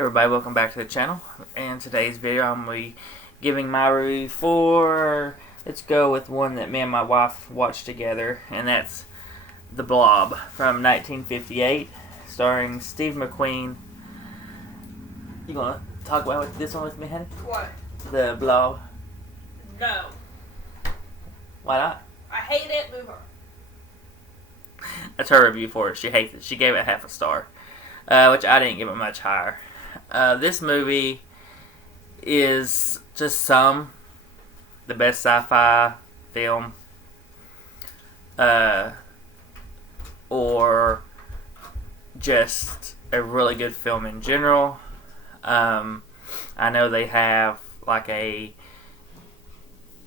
Everybody, welcome back to the channel. In today's video, I'm going to be giving my review for, let's go with one that me and my wife watched together, and that's The Blob from 1958, starring Steve McQueen. You want to talk about this one with me, honey? What? The Blob. No. Why not? I hate it. Move her. That's her review for it. She hates it. She gave it half a star, which I didn't give it much higher. This movie is just the best sci-fi film, or just a really good film in general. I know they have like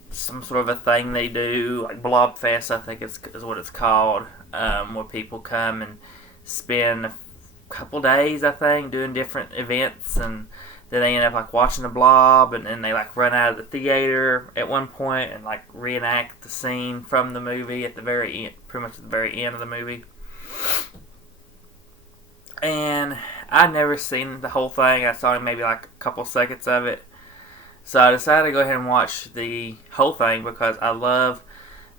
some sort of a thing they do, like Blob Fest, I think is what it's called, where people come and spend a couple days, I think, doing different events, and then they end up like watching the Blob, and then they like run out of the theater at one point and like reenact the scene from the movie at the very end, pretty much at the very end of the movie. And I'd never seen the whole thing. I saw maybe like a couple seconds of it. So I decided to go ahead and watch the whole thing because I love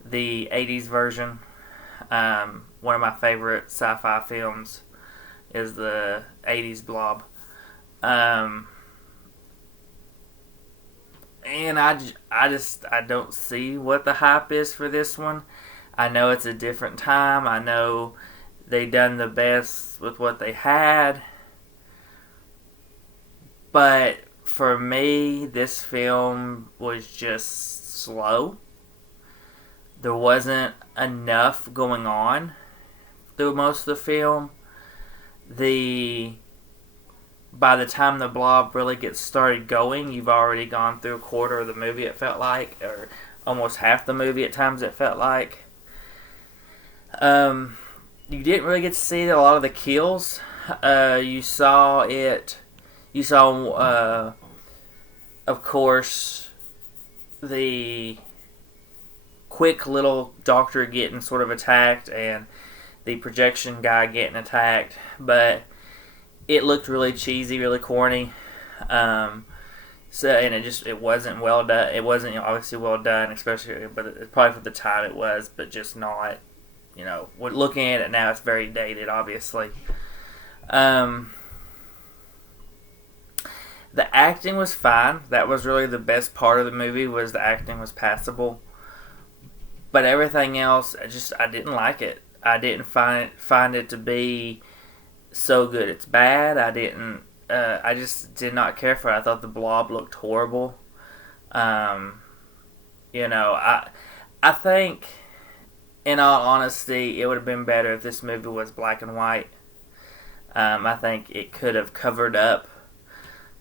the 80s version. One of my favorite sci-fi films is the 80s Blob. And I don't see what the hype is for this one. I know it's a different time. I know they done the best with what they had. But for me, this film was just slow. There wasn't enough going on through most of the film. By the time the Blob really gets started going, you've already gone through a quarter of the movie, it felt like, or almost half the movie at times, it felt like. You didn't really get to see a lot of the kills. You saw, of course, the quick little doctor getting sort of attacked and the projection guy getting attacked, but it looked really cheesy, really corny. And it wasn't well done. It wasn't obviously well done, especially, but it's probably for the time it was, but just not, looking at it now, it's very dated, obviously. The acting was fine. That was really the best part of the movie, was the acting was passable. But everything else, I didn't like it. I didn't find it to be so good it's bad. I just did not care for it. I thought the Blob looked horrible. I think, in all honesty, it would have been better if this movie was black and white. I think it could have covered up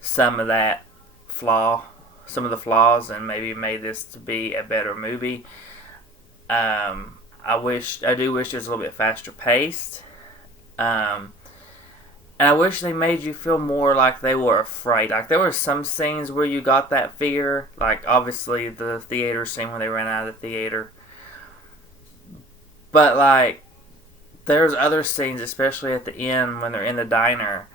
some of the flaws, and maybe made this to be a better movie. I do wish it was a little bit faster paced. And I wish they made you feel more like they were afraid. Like, there were some scenes where you got that fear. Like, obviously, the theater scene when they ran out of the theater. But, like, there's other scenes, especially at the end when they're in the diner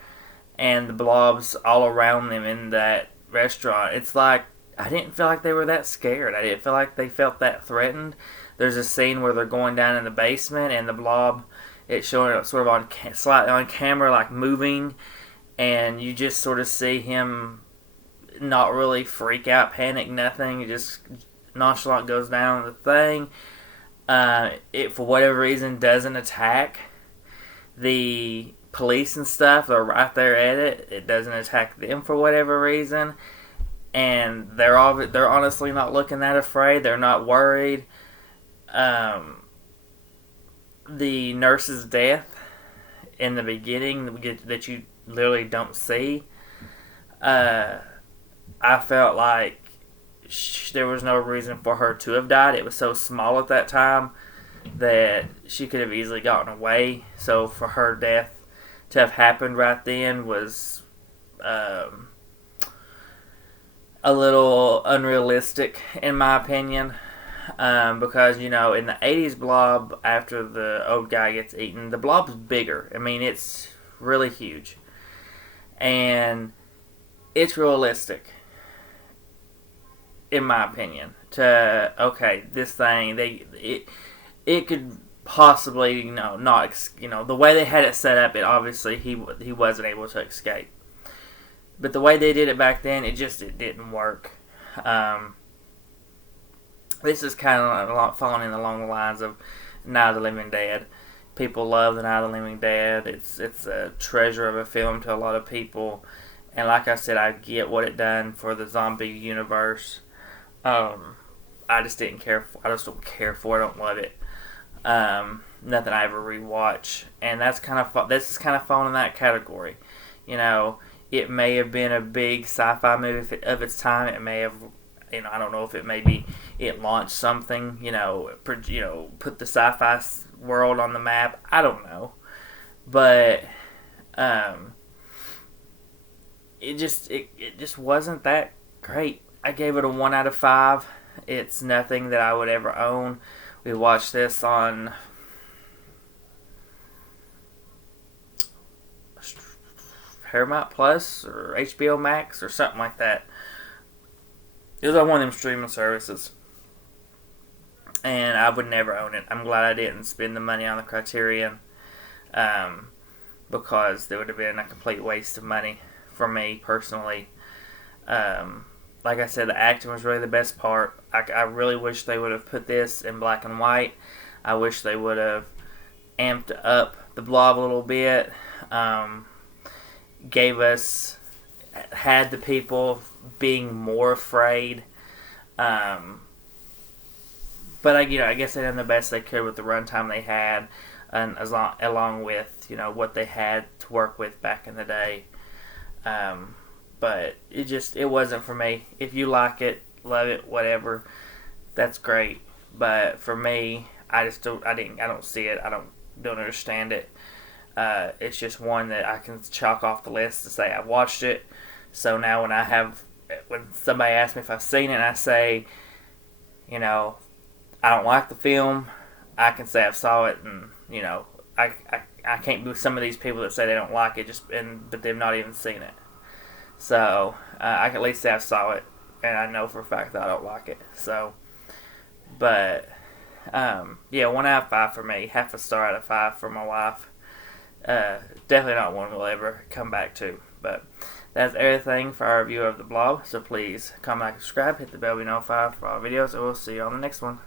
and the Blob's all around them in that restaurant. It's like, I didn't feel like they were that scared. I didn't feel like they felt that threatened. There's a scene where they're going down in the basement and the Blob, it's showing up sort of slightly on camera, like moving, and you just sort of see him not really freak out, panic, nothing. He just nonchalant goes down the thing. It, for whatever reason, doesn't attack the police and stuff. They're right there at it. It doesn't attack them for whatever reason, and they're honestly not looking that afraid. They're not worried. The nurse's death in the beginning that you literally don't see, I felt like there was no reason for her to have died. It was so small at that time that she could have easily gotten away. So for her death to have happened right then was a little unrealistic, in my opinion. Because, in the 80s Blob, after the old guy gets eaten, the Blob's bigger. I mean, it's really huge. and it's realistic, in my opinion. To okay, this thing it could possibly not the way they had it set up. It obviously he wasn't able to escape, but the way they did it back then, it didn't work. This is kind of falling in along the lines of Night of the Living Dead. People love the Night of the Living Dead. It's a treasure of a film to a lot of people, and like I said, I get what it done for the zombie universe. I just didn't care. I just don't care for it. I don't love it. Nothing I ever rewatch, and this is kind of falling in that category. It may have been a big sci-fi movie of its time. It may have, I don't know if it launched something. Put the sci-fi world on the map. I don't know, but it just wasn't that great. I gave it a 1 out of 5. It's nothing that I would ever own. We watched this on Paramount Plus or HBO Max or something like that. It was on one of them streaming services. And I would never own it. I'm glad I didn't spend the money on the Criterion. Because there would have been a complete waste of money for me personally. Like I said, the acting was really the best part. I really wish they would have put this in black and white. I wish they would have amped up the Blob a little bit. Had the people being more afraid. But I guess they done the best they could with the runtime they had, and along with what they had to work with back in the day. But it wasn't for me. If you like it, love it, whatever, that's great. But for me, I don't see it. I don't understand it. It's just one that I can chalk off the list to say I've watched it. So now when somebody asks me if I've seen it, and I say, I don't like the film, I can say I've saw it, and I can't be with some of these people that say they don't like it but they've not even seen it. So I can at least say I saw it, and I know for a fact that I don't like it. So, but 1 out of 5 for me, half a star out of 5 for my wife. Definitely not one we'll ever come back to. But that's everything for our review of the Blob. So please comment, like, subscribe, hit the bell to be notified for all videos, and we'll see you on the next one.